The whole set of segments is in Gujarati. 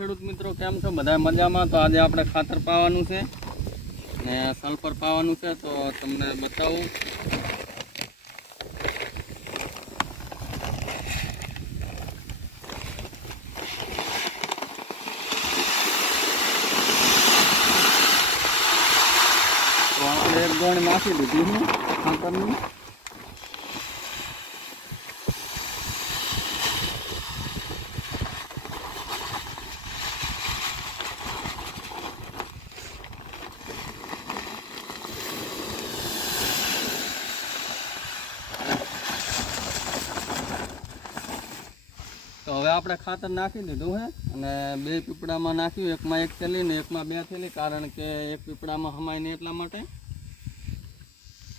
ખેડૂત મિત્રો, કેમ છો? બધા મજામાં? તો આજે આપણે ખાતર પાવાનું છે ને સલ્ફર પાવાનું છે, તો તમને બતાવું. તો આપણે એક ગણ નાખી દીધી ખાતરની. તો હવે આપણે ખાતર નાખી દીધું હે, અને બે પીપળામાં નાખ્યું, એકમાં એક થેલી ને એકમાં બે થેલી, કારણ કે એક પીપળામાં હમાય નહીં એટલા માટે.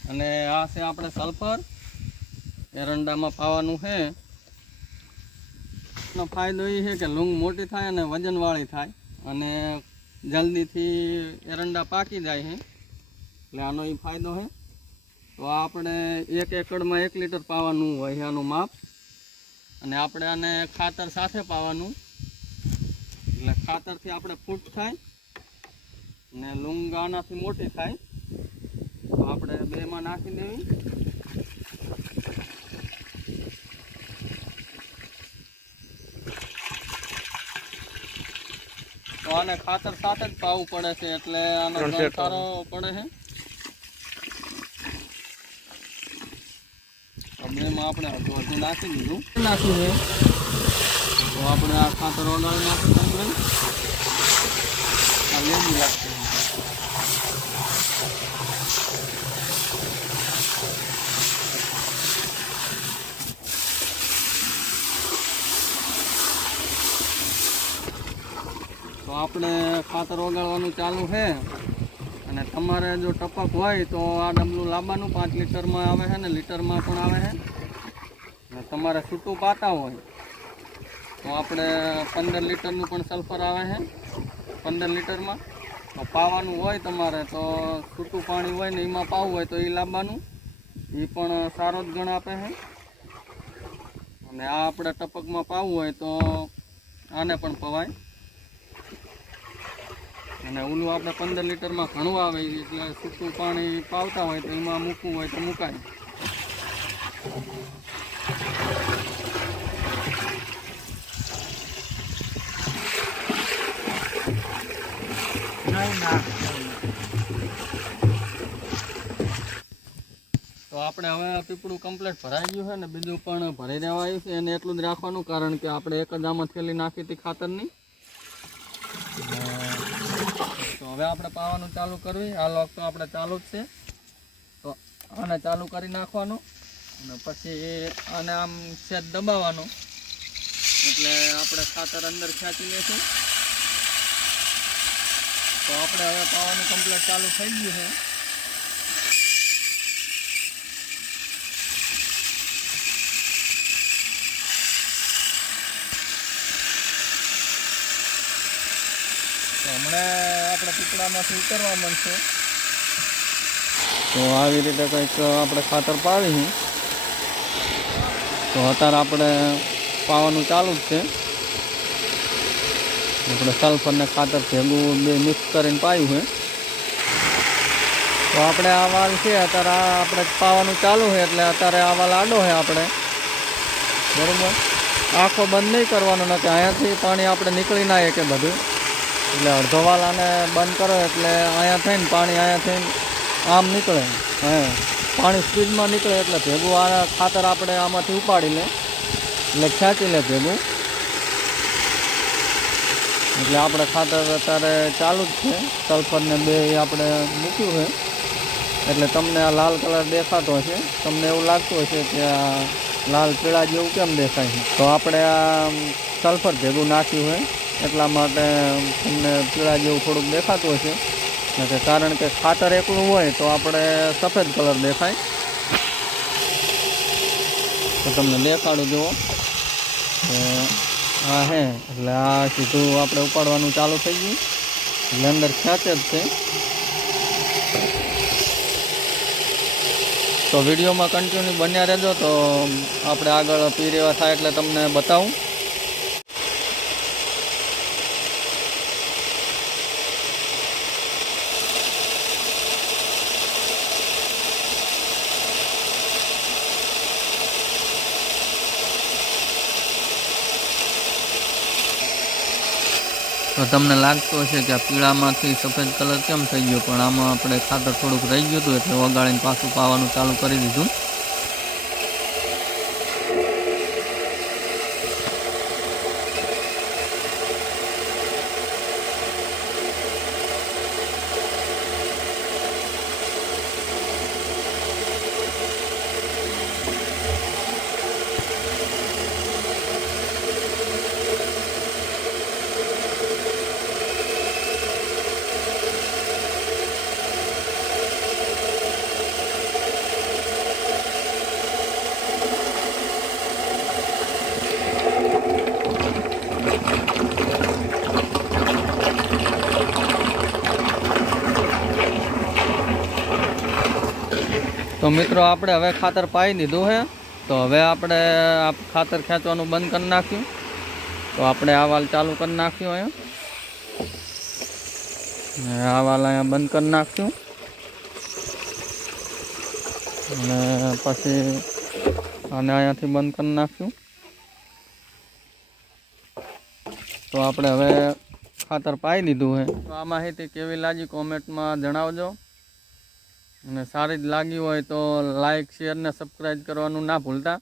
અને આ છે આપણે સલ્ફર એરંડામાં પાવાનું છે એનો ફાયદો એ છે કે લૂંગ મોટી થાય અને વજનવાળી થાય, અને જલ્દીથી એરંડા પાકી જાય છે એટલે આનો એ ફાયદો છે તો આપણે એક એકડમાં એક લીટર પાવાનું હોય, આનું માપ. અને આપણે આને ખાતર સાથે પાવાનું. એટલે ખાતરથી આપણે ફૂટ થાય અને લૂંગ આનાથી મોટી થાય. તો આપણે બેમાં નાખી દેવી. તો આને ખાતર સાથે જ પાવું પડે છે એટલે આનો સારો પડે છે. તો બેમાં આપણે અડધું નાખી દીધું. નાખ્યું છે તો આપણે આ ખાતર ઓગાળી નાખી તમને આ લાગશે તો આપણે ખાતર ઓગાળવાનું ચાલુ છે. અને તમારે જો ટપક હોય તો આ ડબલું લાંબાનું પાંચ લીટરમાં આવે છે ને લીટરમાં પણ આવે છે. અને તમારે છૂટું પાતા હોય તો આપણે પંદર લીટરનું પણ સલ્ફર આવે છે. પંદર લીટરમાં. પાવાનું હોય તમારે તો છૂટું પાણી હોય ને એમાં પાવું હોય તો એ લાંબાનું. એ પણ સારો જ ગણ આપે છે. અને આ આપણે ટપકમાં પાવું હોય તો આને પણ પવાય. અને ઓલું આપણે પંદર લીટરમાં ઘણું આવે એટલે સૂકું પાણી પાવતા હોય તો એમાં મૂકવું હોય તો મુકાય. તો આપણે હવે પીપળું કમ્પ્લીટ ભરાઈ ગયું છે ને બીજું પણ ભરાઈ દેવાયું છે. એને એટલું જ રાખવાનું કારણ કે આપણે એક જ આમાં થેલી નાખી હતી ખાતરની તો હવે આપણે પાવાનું ચાલુ કરવી. આ લોક તો આપણે ચાલુ જ છે. તો આને ચાલુ કરી નાખવાનું. અને પછી આને આમ સેજ દબાવવાનો. એટલે આપણે ખાતર અંદર ખેંચી લેશું. તો આપણે હવે પાવાનું કમ્પ્લીટ ચાલુ થઈ ગયું છે. હમણાં આપણે પીપળામાંથી ઉતરવા મળશે. તો આવી રીતે કંઈક આપણે ખાતર પાવી તો અત્યારે આપણે પાવાનું ચાલુ જ છે. આપણે સલ્ફરને ખાતર ભેગું બે મિક્સ કરીને પાયું છે. તો આપણે આ વાલ છે, અત્યારે આ આપણે પાવાનું ચાલુ છે, એટલે અત્યારે આ વાલ આડો છે આપણે. બરાબર? આંખો બંધ નહીં કરવાનો નથી અહીંયાથી પાણી આપણે નીકળી ના કે બધું. એટલે અડધો વાલ આને બંધ કરો એટલે અહીંયા થઈને પાણી અહીંયા થઈને આમ નીકળે. હે. પાણી સ્પીડમાં નીકળે એટલે ભેગું આ ખાતર આપણે આમાંથી ઉપાડી લે. એટલે ખેંચી લે ભેગું. એટલે આપણે ખાતર અત્યારે ચાલુ જ છે. સલ્ફરને બે આપણે મૂક્યું છે. એટલે તમને આ લાલ કલર દેખાતો હશે. તમને એવું લાગતું હશે કે આ લાલ પીળા જેવું કેમ દેખાય છે? તો આપણે આ સલ્ફર ભેગું નાખ્યું છે. એટલા માટે તમને પીળા જેવું થોડુંક દેખાતું હશે. ને કે કારણ કે ખાતર એકલું હોય તો આપણે સફેદ કલર દેખાય. તો તમને દેખાડું જુઓ. આ હે, એટલે આ સીધું આપણે ઉપાડવાનું ચાલુ થઈ ગયું. એટલે અંદર ખેંચે જ છે. તો વિડીયોમાં કન્ટિન્યુ બન્યા રહેજો તો આપણે આગળ પી રેવા થાય એટલે તમને બતાવું. તો તમને લાગતું હશે કે આ પીળામાંથી સફેદ કલર કેમ થઈ ગયો? પણ આમાં આપણે ખાતર થોડુંક રહી ગયું હતું એટલે ઓગાળીને પાછું પાવાનું ચાલુ કરી દીધું. તો મિત્રો આપણે હવે ખાતર પાઈ દીધું છે તો હવે આપણે ખાતર ખેંચવાનું બંધ કરી નાખ્યું. તો આપણે આ વાલ ચાલુ કરી નાખ્યું અહીંયા. આ વાલ અહીંયા બંધ કરી નાખ્યું. અને પછી આને અહીંયાથી બંધ કરી નાખ્યું. તો આપણે હવે ખાતર પાઈ દીધું છે તો આ માહિતી કેવી લાગી કોમેન્ટમાં જણાવજો. અને સારી જ લાગી હોય તો લાઇક શેર ને સબસ્ક્રાઈબ કરવાનું ના ભૂલતા.